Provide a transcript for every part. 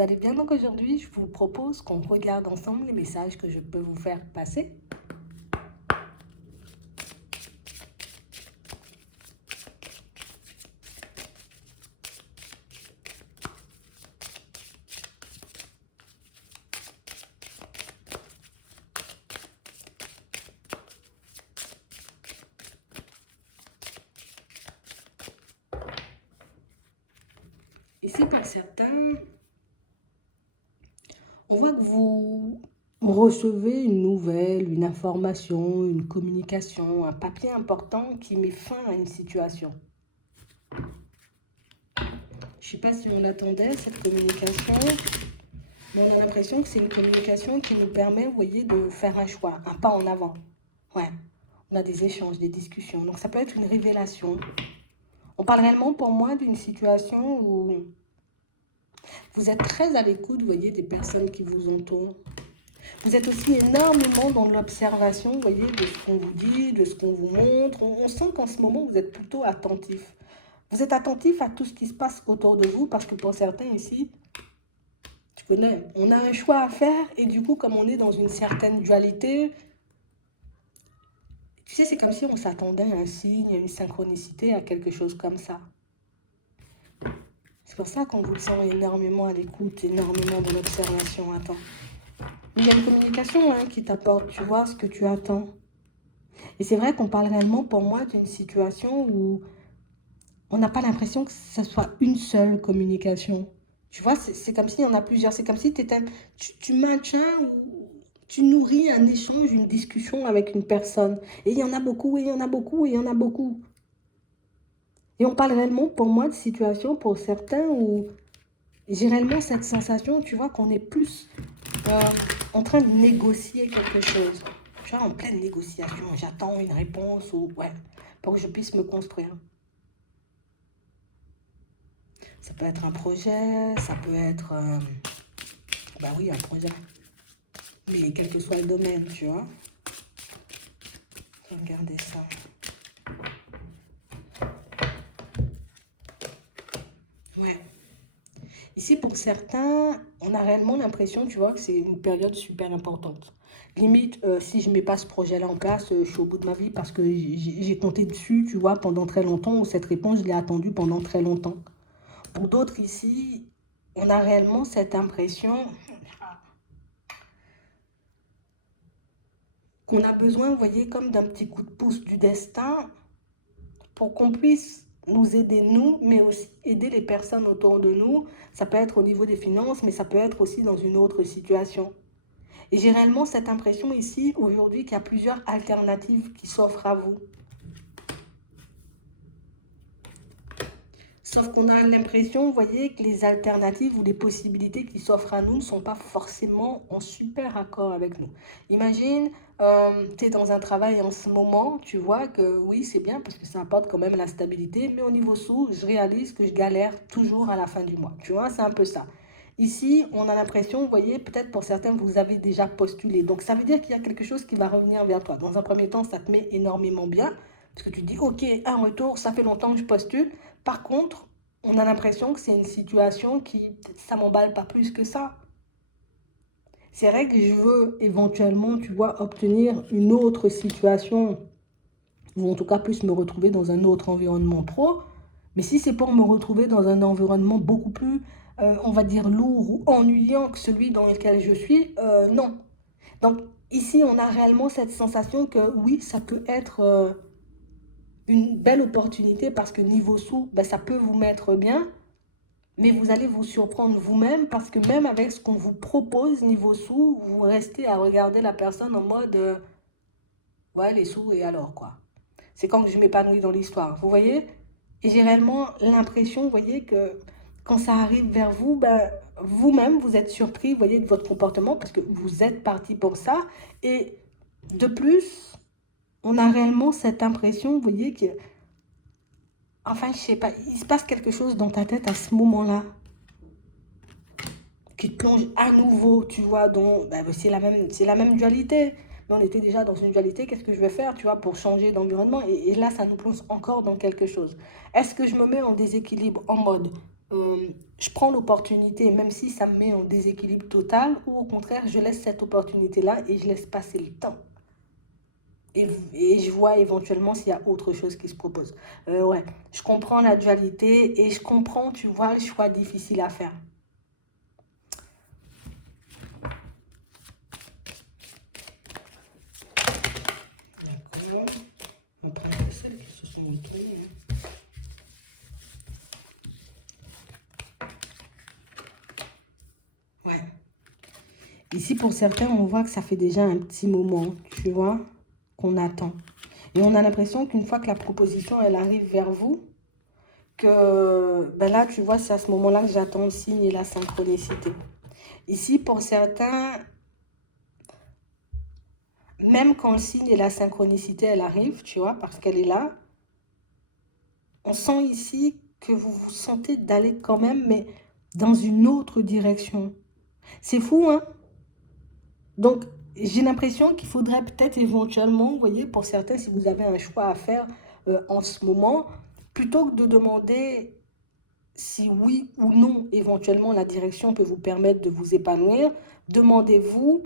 vous allez bien. Donc aujourd'hui, je vous propose qu'on regarde ensemble les messages que je peux vous faire passer. Ici, pour certains, on voit que vous recevez une nouvelle, une information, une communication, un papier important qui met fin à une situation. Je ne sais pas si on attendait cette communication, mais on a l'impression que c'est une communication qui nous permet, vous voyez, de faire un choix, un pas en avant. Ouais, on a des échanges, des discussions. Donc ça peut être une révélation. On parle réellement pour moi d'une situation où vous êtes très à l'écoute, vous voyez, des personnes qui vous entourent. Vous êtes aussi énormément dans l'observation, vous voyez, de ce qu'on vous dit, de ce qu'on vous montre. On sent qu'en ce moment, vous êtes plutôt attentif. Vous êtes attentif à tout ce qui se passe autour de vous parce que pour certains ici, tu connais, on a un choix à faire et du coup, comme on est dans une certaine dualité, tu sais, c'est comme si on s'attendait à un signe, à une synchronicité, à quelque chose comme ça. C'est pour ça qu'on vous sent énormément à l'écoute, énormément dans l'observation. Attends. Il y a une communication qui t'apporte, tu vois, ce que tu attends. Et c'est vrai qu'on parle réellement pour moi d'une situation où on n'a pas l'impression que ce soit une seule communication. Tu vois, c'est comme s'il y en a plusieurs. C'est comme si tu maintiens ou tu nourris un échange, une discussion avec une personne. Et il y en a beaucoup, et il y en a beaucoup, et il y en a beaucoup. Et on parle réellement pour moi de situations pour certains où j'ai réellement cette sensation, tu vois, qu'on est plus euh, en train de négocier quelque chose. Tu vois, en pleine négociation, j'attends une réponse ou ouais, pour que je puisse me construire. Ça peut être un projet, ça peut être, bah oui, un projet. Mais quel que soit le domaine, tu vois. Regardez ça. Ouais. Ici, pour certains, on a réellement l'impression, tu vois, que c'est une période super importante. Limite, si je ne mets pas ce projet-là en place, je suis au bout de ma vie parce que j'ai compté dessus, tu vois, pendant très longtemps, ou cette réponse, je l'ai attendue pendant très longtemps. Pour d'autres ici, on a réellement cette impression qu'on a besoin, vous voyez, comme d'un petit coup de pouce du destin pour qu'on puisse nous aider nous, mais aussi aider les personnes autour de nous. Ça peut être au niveau des finances, mais ça peut être aussi dans une autre situation. Et j'ai réellement cette impression ici, aujourd'hui, qu'il y a plusieurs alternatives qui s'offrent à vous. Sauf qu'on a l'impression, vous voyez, que les alternatives ou les possibilités qui s'offrent à nous ne sont pas forcément en super accord avec nous. Imagine, tu es dans un travail en ce moment, tu vois que oui, c'est bien parce que ça apporte quand même la stabilité, mais au niveau sous, je réalise que je galère toujours à la fin du mois. Tu vois, c'est un peu ça. Ici, on a l'impression, vous voyez, peut-être pour certains, vous avez déjà postulé. Donc, ça veut dire qu'il y a quelque chose qui va revenir vers toi. Dans un premier temps, ça te met énormément bien. Parce que tu te dis, ok, un retour, ça fait longtemps que je postule. Par contre, on a l'impression que c'est une situation qui, ça m'emballe pas plus que ça. C'est vrai que je veux éventuellement, tu vois, obtenir une autre situation, ou en tout cas plus me retrouver dans un autre environnement pro. Mais si c'est pour me retrouver dans un environnement beaucoup plus, on va dire, lourd ou ennuyant que celui dans lequel je suis, non. Donc ici, on a réellement cette sensation que oui, ça peut être une belle opportunité parce que niveau sous, ben, ça peut vous mettre bien, mais vous allez vous surprendre vous-même parce que même avec ce qu'on vous propose niveau sous, vous restez à regarder la personne en mode ouais, les sous et alors quoi. C'est quand je m'épanouis dans l'histoire, vous voyez. Et j'ai réellement l'impression, vous voyez, que quand ça arrive vers vous, ben, vous-même, vous êtes surpris, vous voyez, de votre comportement parce que vous êtes parti pour ça. Et de plus, on a réellement cette impression, vous voyez, que enfin, je sais pas, il se passe quelque chose dans ta tête à ce moment-là qui te plonge à nouveau, tu vois, dans, ben, c'est la même dualité. Mais on était déjà dans une dualité, qu'est-ce que je vais faire, tu vois, pour changer d'environnement et là, ça nous plonge encore dans quelque chose. Est-ce que je me mets en déséquilibre, en mode, je prends l'opportunité, même si ça me met en déséquilibre total, ou au contraire, je laisse cette opportunité-là et je laisse passer le temps. Et je vois éventuellement s'il y a autre chose qui se propose. Ouais, je comprends la dualité et je comprends, tu vois, le choix difficile à faire. D'accord. Après, celles qui se sont retournées. Ouais. Ici, pour certains, on voit que ça fait déjà un petit moment, tu vois, qu'on attend. Et on a l'impression qu'une fois que la proposition, elle arrive vers vous, que ben là, tu vois, c'est à ce moment-là que j'attends le signe et la synchronicité. Ici, pour certains, même quand le signe et la synchronicité, elle arrive, tu vois, parce qu'elle est là, on sent ici que vous vous sentez d'aller quand même, mais dans une autre direction. C'est fou, hein? Donc, j'ai l'impression qu'il faudrait peut-être éventuellement, vous voyez, pour certains, si vous avez un choix à faire en ce moment, plutôt que de demander si oui ou non, éventuellement, la direction peut vous permettre de vous épanouir, demandez-vous,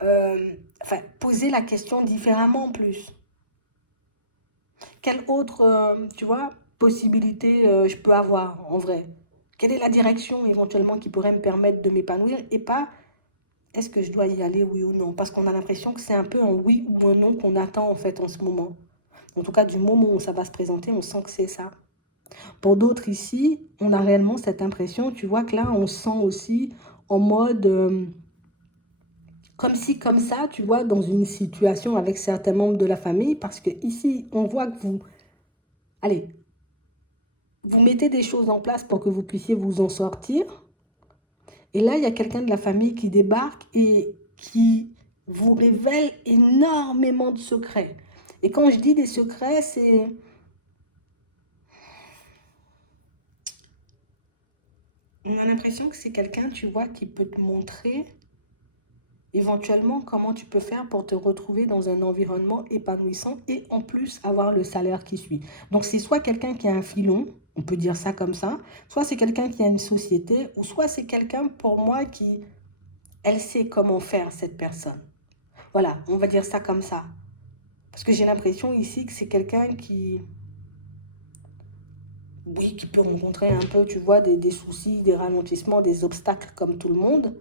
enfin, posez la question différemment en plus. Quelle autre, tu vois, possibilité je peux avoir en vrai? Quelle est la direction éventuellement qui pourrait me permettre de m'épanouir et pas est-ce que je dois y aller oui ou non? Parce qu'on a l'impression que c'est un peu un oui ou un non qu'on attend en fait en ce moment. En tout cas, du moment où ça va se présenter, on sent que c'est ça. Pour d'autres ici, on a réellement cette impression, tu vois, que là, on sent aussi en mode comme si, comme ça, tu vois, dans une situation avec certains membres de la famille, parce que ici, on voit que vous, allez, vous mettez des choses en place pour que vous puissiez vous en sortir. Et là, il y a quelqu'un de la famille qui débarque et qui vous révèle énormément de secrets. Et quand je dis des secrets, c'est... On a l'impression que c'est quelqu'un, tu vois, qui peut te montrer éventuellement comment tu peux faire pour te retrouver dans un environnement épanouissant et en plus avoir le salaire qui suit. Donc c'est soit quelqu'un qui a un filon, on peut dire ça comme ça, soit c'est quelqu'un qui a une société, ou soit c'est quelqu'un pour moi qui, elle sait comment faire cette personne. Voilà, on va dire ça comme ça. Parce que j'ai l'impression ici que c'est quelqu'un qui, oui, qui peut rencontrer un peu, tu vois, des soucis, des ralentissements, des obstacles comme tout le monde.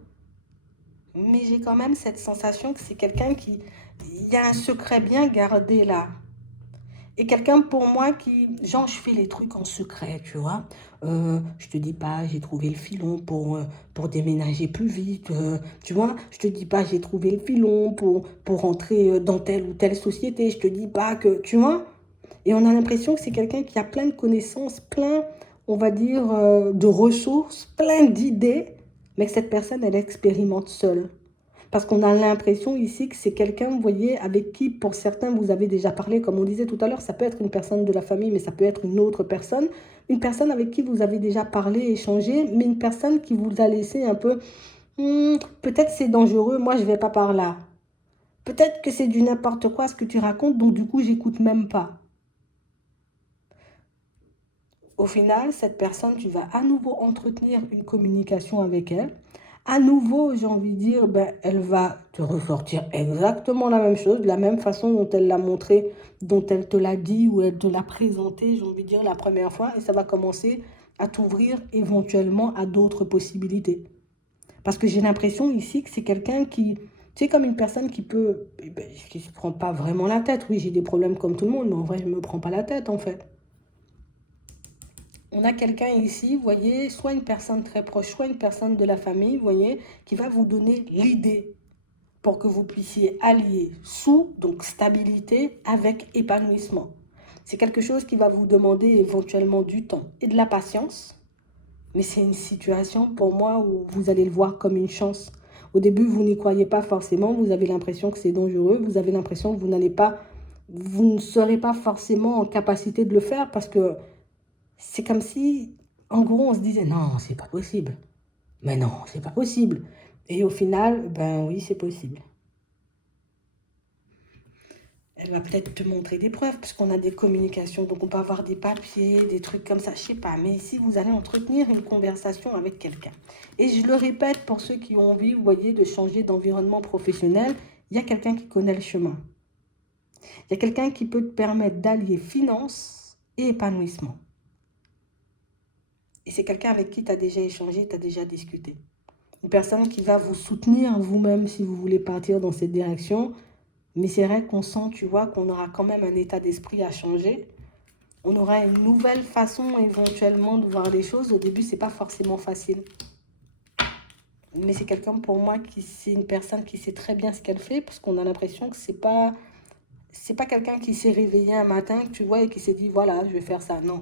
Mais j'ai quand même cette sensation que c'est quelqu'un qui... Il y a un secret bien gardé là. Et quelqu'un pour moi qui... Genre, je fais les trucs en secret, tu vois. Je te dis pas, j'ai trouvé le filon pour déménager plus vite. Tu vois, je te dis pas, j'ai trouvé le filon pour rentrer dans telle ou telle société. Je te dis pas que... Tu vois. Et on a l'impression que c'est quelqu'un qui a plein de connaissances, plein, on va dire, de ressources, plein d'idées, mais que cette personne, elle expérimente seule. Parce qu'on a l'impression ici que c'est quelqu'un, vous voyez, avec qui, pour certains, vous avez déjà parlé, comme on disait tout à l'heure, ça peut être une personne de la famille, mais ça peut être une personne avec qui vous avez déjà parlé, échangé, mais une personne qui vous a laissé un peu, peut-être c'est dangereux, moi je vais pas par là. Peut-être que c'est du n'importe quoi ce que tu racontes, donc du coup, j'écoute même pas. Au final, cette personne, tu vas à nouveau entretenir une communication avec elle. À nouveau, j'ai envie de dire, ben, elle va te ressortir exactement la même chose, de la même façon dont elle l'a montré, dont elle te l'a dit ou elle te l'a présenté, j'ai envie de dire, la première fois. Et ça va commencer à t'ouvrir éventuellement à d'autres possibilités. Parce que j'ai l'impression ici que c'est quelqu'un qui, tu sais, comme une personne qui peut, ben, qui ne se prend pas vraiment la tête. Oui, j'ai des problèmes comme tout le monde, mais en vrai, je ne me prends pas la tête en fait. On a quelqu'un ici, vous voyez, soit une personne très proche, soit une personne de la famille, vous voyez, qui va vous donner l'idée pour que vous puissiez allier sous, donc stabilité, avec épanouissement. C'est quelque chose qui va vous demander éventuellement du temps et de la patience, mais c'est une situation pour moi où vous allez le voir comme une chance. Au début, vous n'y croyez pas forcément, vous avez l'impression que c'est dangereux, vous avez l'impression que vous ne serez pas forcément en capacité de le faire parce que c'est comme si, en gros, on se disait non, c'est pas possible. Mais non, c'est pas possible. Et au final, ben oui, c'est possible. Elle va peut-être te montrer des preuves, puisqu'on a des communications, donc on peut avoir des papiers, des trucs comme ça, je sais pas. Mais ici, vous allez entretenir une conversation avec quelqu'un. Et je le répète pour ceux qui ont envie, vous voyez, de changer d'environnement professionnel, il y a quelqu'un qui connaît le chemin. Il y a quelqu'un qui peut te permettre d'allier finance et épanouissement. Et c'est quelqu'un avec qui tu as déjà échangé, tu as déjà discuté. Une personne qui va vous soutenir vous-même si vous voulez partir dans cette direction. Mais c'est vrai qu'on sent, tu vois, qu'on aura quand même un état d'esprit à changer. On aura une nouvelle façon éventuellement de voir les choses. Au début, c'est pas forcément facile. Mais c'est quelqu'un pour moi c'est une personne qui sait très bien ce qu'elle fait, parce qu'on a l'impression que c'est pas quelqu'un qui s'est réveillé un matin, tu vois, et qui s'est dit voilà, je vais faire ça. Non.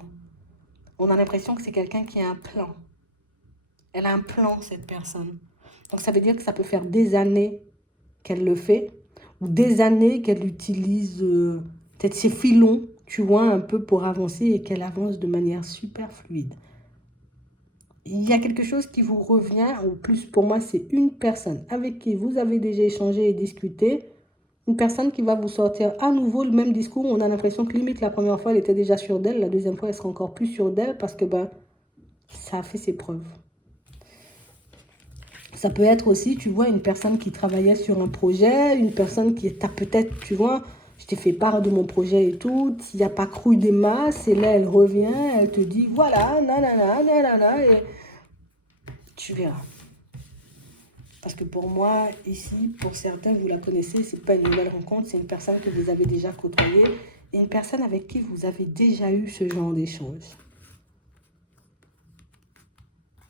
On a l'impression que c'est quelqu'un qui a un plan. Elle a un plan, cette personne. Donc ça veut dire que ça peut faire des années qu'elle le fait, ou des années qu'elle utilise peut-être ses filons, tu vois, un peu pour avancer, et qu'elle avance de manière super fluide. Il y a quelque chose qui vous revient, ou plus pour moi, c'est une personne avec qui vous avez déjà échangé et discuté, une personne qui va vous sortir à nouveau le même discours. On a l'impression que limite la première fois, elle était déjà sûre d'elle, la deuxième fois, elle sera encore plus sûre d'elle, parce que ça a fait ses preuves. Ça peut être aussi, tu vois, une personne qui travaillait sur un projet, une personne qui t'a peut-être, tu vois, je t'ai fait part de mon projet et tout, il n'y a pas cru des masses, et là, elle revient, elle te dit, voilà, nanana, nanana, et tu verras. Parce que pour moi, ici, pour certains, vous la connaissez, c'est pas une nouvelle rencontre, c'est une personne que vous avez déjà côtoyée, et une personne avec qui vous avez déjà eu ce genre d'échange.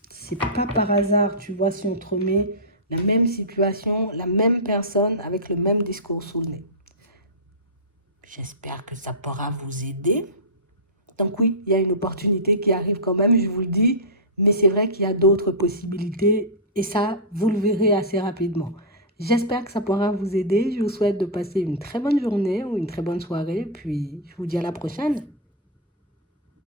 C'est pas par hasard, tu vois, si on te remet la même situation, la même personne avec le même discours sous le nez. J'espère que ça pourra vous aider. Donc oui, il y a une opportunité qui arrive quand même, je vous le dis, mais c'est vrai qu'il y a d'autres possibilités et ça, vous le verrez assez rapidement. J'espère que ça pourra vous aider. Je vous souhaite de passer une très bonne journée ou une très bonne soirée, puis je vous dis à la prochaine.